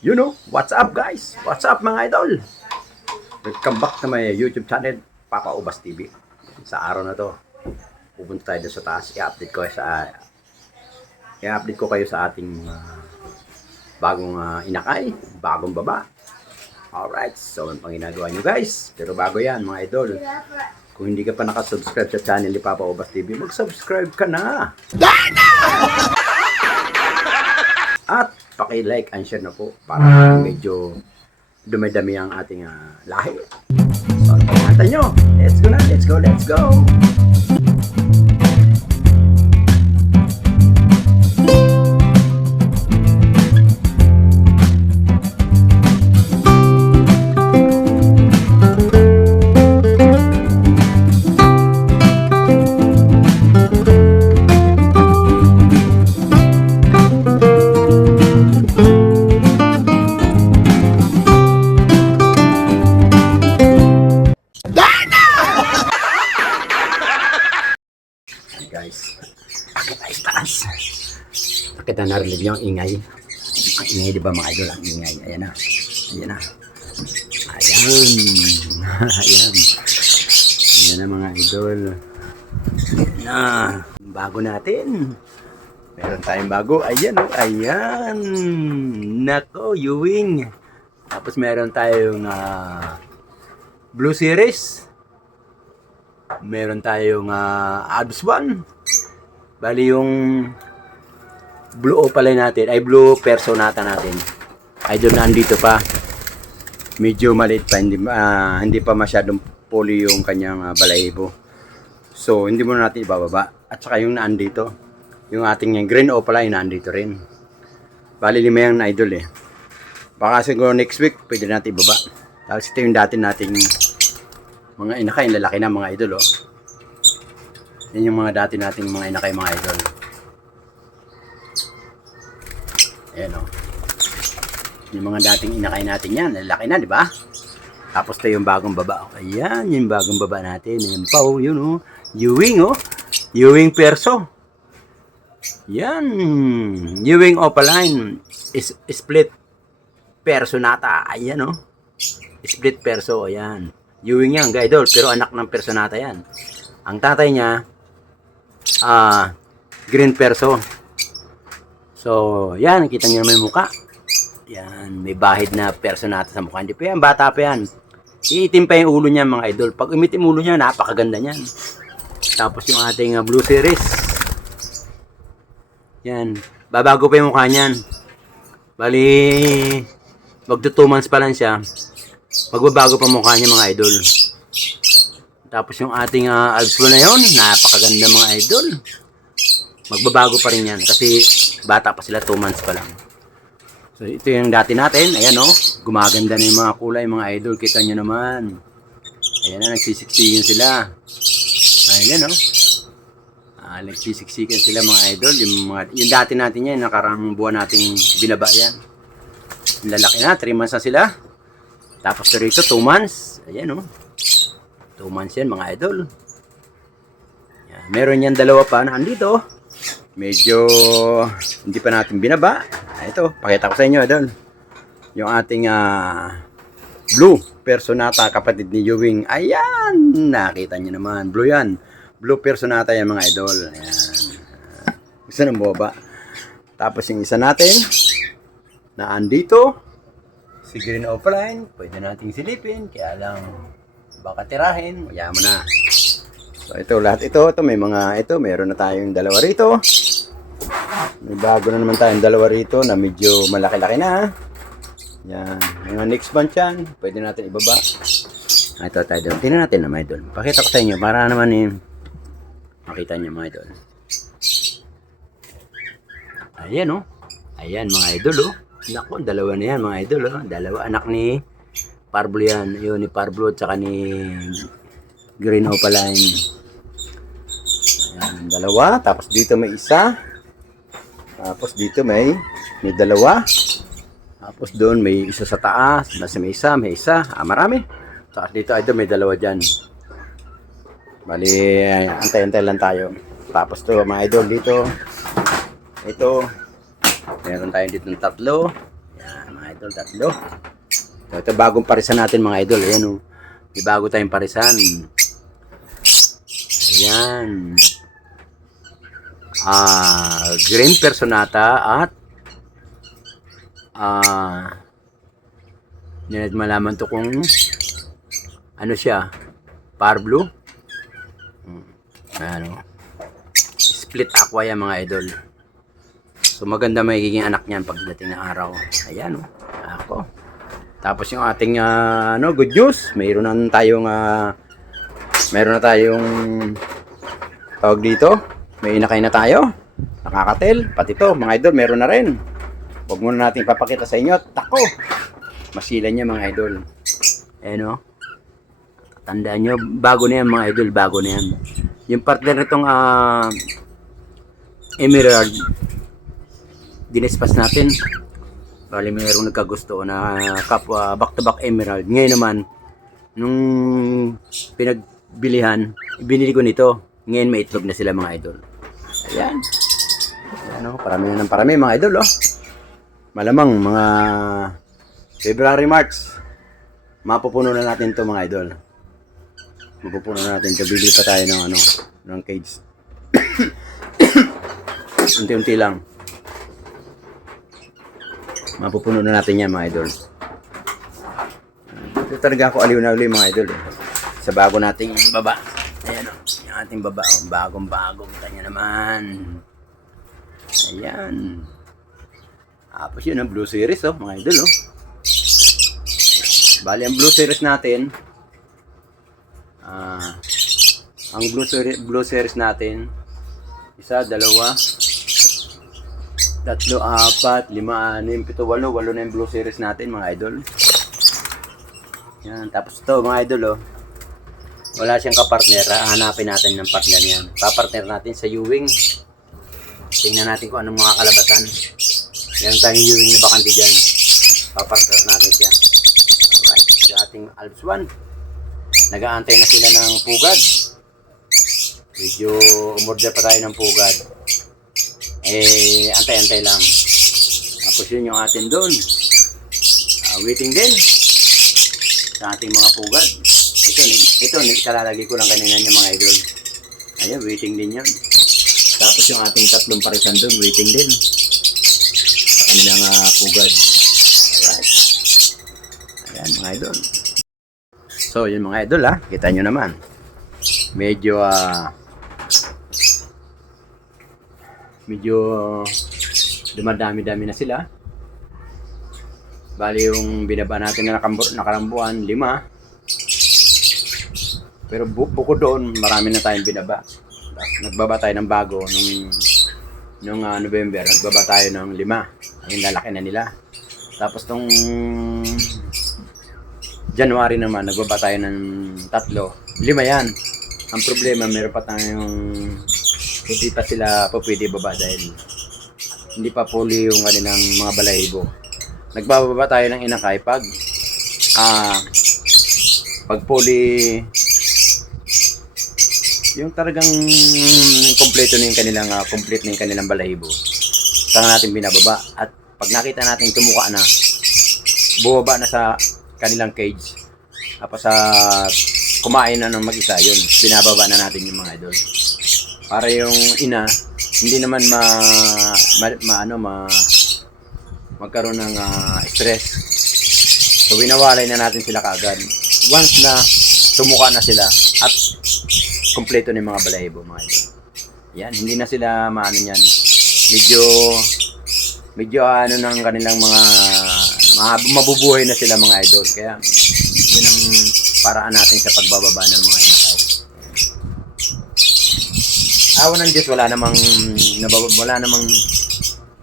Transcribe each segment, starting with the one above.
You know, what's up guys? What's up mga idol? Welcome back to my YouTube channel, Papa Ubas TV. Sa araw na to, pupunta tayo sa taas. I-update ko kayo sa ating bagong inakay, bagong baba. Alright, so ano pang ginagawa nyo guys? Pero bago yan mga idol, kung hindi ka pa nakasubscribe sa channel ni Papa Ubas TV, mag-subscribe ka na! At paki-like and share na po para medyo dumidami ang ating lahi. So, pagkakata nyo, let's go na, let's go, let's go! Guys, akit tayo sa taas. Akit na narinig nyo ang ingay. Ang ingay, di ba mga idol? Ang ingay. Ayan na. Ayan na. Ayan. Ayan. Ayan na mga idol. Ayan na. Bago natin. Meron tayong bago. Ayan o. Ayan. Nako, Ewing. Tapos meron tayong Blue Series. Meron tayong Advs 1. Bali yung Blue Opaline natin, ay Blue Personata natin. Ay doon nandito pa. Medyo maliit pa, hindi pa masyadong poly yung kanyang balahibo. So, hindi muna natin ibababa. At saka yung nandito, yung ating Green Opaline nandito rin. Bali lima yung na idol eh. Baka siguro next week, pwede natin ibaba. Tapos ito yung dati nating mga inakay, lalaki na mga idol, oh. Yan yung mga dati nating mga inakay, mga idol. Ayan, oh. Yung mga dating inakay natin yan, lalaki na, di ba? Tapos ito yung bagong baba. Ayan, yung bagong baba natin. Ayan pa, oh, yun, oh. Ewing, oh. Ewing Perso. Yan. Ewing Opaline. Split Personata. Ayan, oh. Split Perso, ayan. Ewing yan, idol, pero anak ng Personata yan. Ang tatay niya, Green Perso. So, yan, nakita niyo naman yung mukha. Yan, may bahid na Personata sa mukha. Hindi pa yan, bata pa yan. Iitim pa yung ulo niya, mga idol. Pag umitim ulo niya, napakaganda niyan. Tapos yung ating Blue Series. Yan, babago pa yung mukha niyan. Bali, magto 2 months pa lang siya. Magbabago pa mukha niya, mga idol. Tapos yung ating Advs 1 na yun, napakaganda mga idol. Magbabago pa rin yan kasi bata pa sila, 2 months pa lang. So ito yung dati natin, ayan o, gumaganda na yung mga kulay mga idol, kita nyo naman. Ayan na, nagsisiksikan sila. Ayan o, nagsisiksikan sila mga idol. Yung dati natin yan, nakarang buwan nating binaba yan. Lalaki na, 3 months na sila. Tapos rito 2 months. Ayan o. 2 months yan mga idol. Yan. Meron yan dalawa pa na andito. Medyo hindi pa natin binaba. Ito, pakita ko sa inyo idol. Yung ating Blue Personata, kapatid ni Ewing. Ayan. Nakita nyo naman. Blue yan. Blue Personata yan mga idol. Ayan. Gusto nang baba. Tapos yung isa natin na andito, si Green Opaline, pwede nating silipin, kaya lang baka tirahin, mayaman na. So ito, lahat ito, meron na tayong dalawa rito. May bago na naman tayong dalawa rito na medyo malaki-laki na. Yan, mga next month yan, pwede natin ibaba. Ito tayo doon, tingnan natin na mga idol. Pakita ko sa inyo, para naman makita nyo mga idol. Ayan oh, ayan mga idol oh. Naku, dalawa na yan mga idol, oh. Dalawa anak ni Parblo yan. Yun, ni Parblo at saka ni Green Opaline. Ayan, dalawa. Tapos dito may isa. Tapos dito may dalawa. Tapos doon may isa sa taas. Nasa may isa. Marami. Tapos dito idol may dalawa dyan. Bali, antay-antay lang tayo. Tapos to mga idol dito. Ito. Meron tayo dito ng tatlo. Yan, mga idol, tatlo. Ito bagong parisan natin mga idol. Ayan o. May bago tayong parisan. Ayan. Green Personata at hindi natin malaman to kung ano siya. Parblo. Ayan o. Split aqua yan mga idol. So maganda magiging anak niyan pagdating ng araw. Ayan o. Ako. Tapos yung ating good news, mayroon na tayong tawag dito. May inakay na tayo. Nakakatel. Pati to mga idol, meron na rin. Huwag muna natin papakita sa inyo. Tako. Masilan niya mga idol. Ayan o. Tandaan nyo, bago na yan mga idol, bago na yan. Yung partner nitong Emerald, dinespas natin. Bali mayroong nagkagusto na kapwa back-to-back Emerald. Ngayon naman, nung pinagbilihan, binili ko nito. Ngayon may itlog na sila mga idol. Ayan. Ayan o, parami na ng parami mga idol o. Malamang mga February, March, mapupuno na natin to mga idol. Mapupuno na natin to. Bili pa tayo ng ng cage. Unti-unti lang. Mapupuno na natin yan mga idol. Ito talaga ako aliw na uli mga idol. Sa bago nating baba. Ayan o. Yung ating baba o. Bagong-bago. Kita nyo naman. Ayan. Tapos yun ang Blue Series o mga idol o. Bali ang Blue Series natin. Ang Blue Series natin. 1, 2, 3, 4, 5, 6, 7, 8 na yung Blue Series natin mga idol. Yan, tapos ito mga idol oh. Wala siyang kapartner, hanapin natin ng partner niyan. Papartner natin sa Ewing. Tingnan natin kung anong mga kalabasan. Meron tayong Ewing na bakante dyan. Papartner natin siya. Alright, sa ating Alps 1. Nag-aantay na sila ng pugad. Medyo umorder pa tayo ng pugad. Antay-antay lang. Tapos yun yung atin doon. Waiting din sa ating mga pugad. Ito kalalagay ko lang kanina niya mga idol. Ayan, waiting din yan. Tapos yung ating tatlong parisan doon, waiting din sa kanilang pugad. Alright. Ayan mga idol. So yun mga idol kita nyo naman. Medyo dumadami-dami na sila. Bali yung binaba natin na nakarambuan, 5. Pero bukod doon, marami na tayong binaba. Nagbaba tayo ng bago nung November, nagbaba tayo ng 5. Ayun, lalaki na nila. Tapos tong January naman, nagbaba tayo ng 3. 5 yan. Ang problema, meron pa tayong hindi pa sila pwede baba dahil hindi pa fully yung kanilang mga balahibo. Nagbababa tayo ng inakay pag fully yung talagang kompleto na yung kanilang complete na yung kanilang balahibo. Saka natin binababa at pag nakita natin tumuka na, bumaba na sa kanilang cage. Tapos kumain na ng mag-isa, yun, binababa na natin yung mga idol. Para yung ina, hindi naman magkaroon ng stress. So, winawalay na natin sila kaagad. Once na tumuka na sila at kompleto na yung mga balahibo, mga idol. Yan, hindi na sila niyan. Medyo ng kanilang mga mabubuhay na sila mga idol. Kaya, yun ang paraan natin sa pagbababa ng mga inakay. Awan ng Diyos, wala namang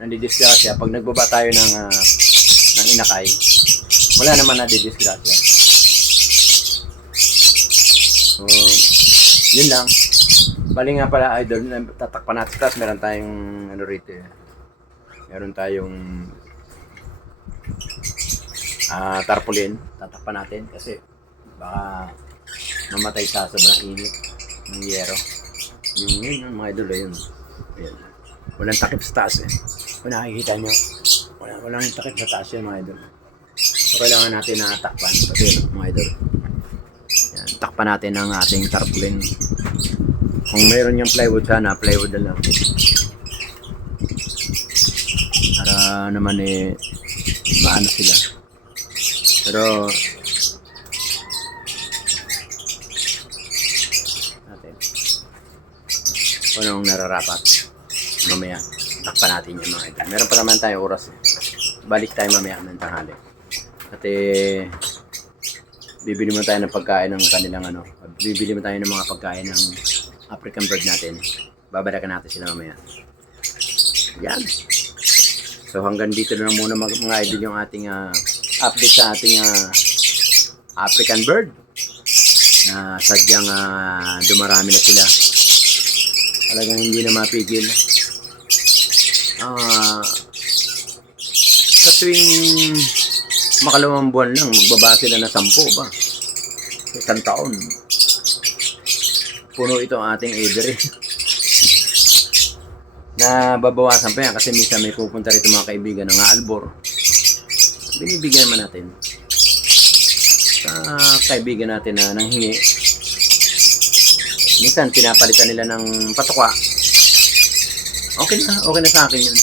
nandidisgrasya. Pag nagbaba tayo ng inakay, wala naman nadidisgrasya. So, yun lang. Bali nga pala idol, tatakpan natin. Tapos meron tayong rito. Meron tayong tarpaulin. Tatakpan natin kasi baka mamatay sa sobrang init ng yero. Yung mga idol yun. Ayan. Walang takip sa taas Kung nakikita nyo, walang takip sa taas yan mga idol. So, kailangan natin na takpan. Kasi, mga idol. Yan, takpan natin ang ating tarpaulin. Kung mayroon yung plywood, sana plywood na lang. Para naman maano sila. Pero natin kung anong nararapat mamaya takpan natin yung mga ito. Meron pa naman tayo oras. Balik tayo mamaya ng tanghali. At bibili mo tayo ng pagkain ng kanilang bibili mo tayo ng mga pagkain ng African bird natin. Babalikan natin sila mamaya. Yan. So hanggang dito na muna mga idol yung ating update sa ating African bird. Sadyang dumarami na sila. Talagang hindi na mapigil. Sa tuwing makalawang buwan lang, magbaba sila na 10 ba? Isang taon. Puno ito ang ating aviary. Na babawasan pa yan kasi minsan may pupunta rito mga kaibigan ng albor. Binibigyan naman natin sa kaibigan natin na nanghingi. Minsan pinapalitan nila ng patukwa. Okay na sa akin yun.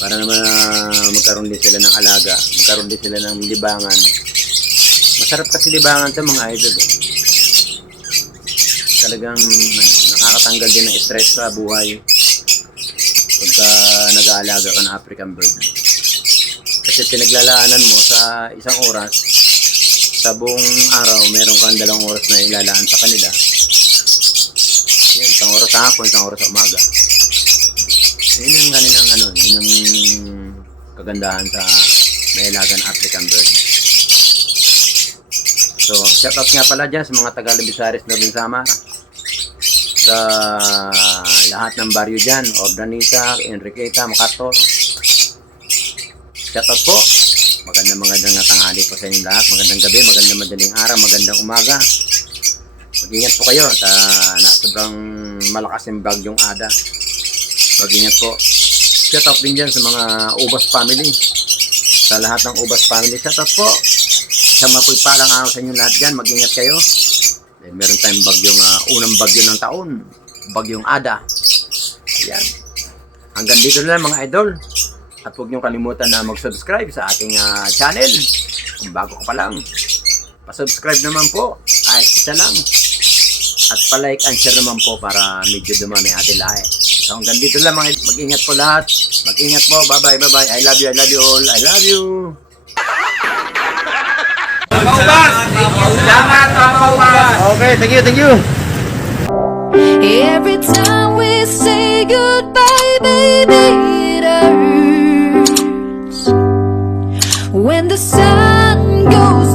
Para naman magkaroon din sila ng alaga, magkaroon din sila ng libangan. Masarap kasi libangan sa mga idol. Talagang nakakatanggal din ng stress sa buhay pagka nag-aalaga ka ng African bird. Kasi pinaglalaanan mo sa isang oras, sa buong araw, meron kang 2 oras na ilalaan sa kanila. Yan, isang oras sa hapon, isang oras sa umaga. Yun ang kanilang yun ang kagandahan sa may alagang African bird. So, shoutout nga pala dyan sa mga Taga-Labisares Northern Samar. Sa lahat ng baryo dyan, Ordanita, Enriqueta, MacArthur. Shoutout po. Magandang tanghali po sa inyong lahat. Magandang gabi, magandang madaling araw, magandang umaga. Mag-ingat po kayo. Sobrang malakas yung bagyong Ada. Mag-ingat po. Shoutout din dyan sa mga Ubas family. Sa lahat ng Ubas family, shoutout po. Sa mapagpalang araw sa inyong lahat dyan, mag-ingat kayo. Then, meron tayong bagyong, unang bagyo ng taon. Bagyong Ada. Ayan. Hanggang dito na lang mga idol. At huwag niyong kalimutan na mag-subscribe sa ating channel. Kung bago ka pa lang, pa-subscribe naman po. Kahit isa lang. At pa-like and share naman po para medyo dumami ating lahat. So hanggang dito lang mga idol. Mag-ingat po lahat. Mag-ingat po. Bye-bye, bye-bye. I love you all. I love you. Okay, thank you. Every time we say goodbye, baby, it hurts. When the sun goes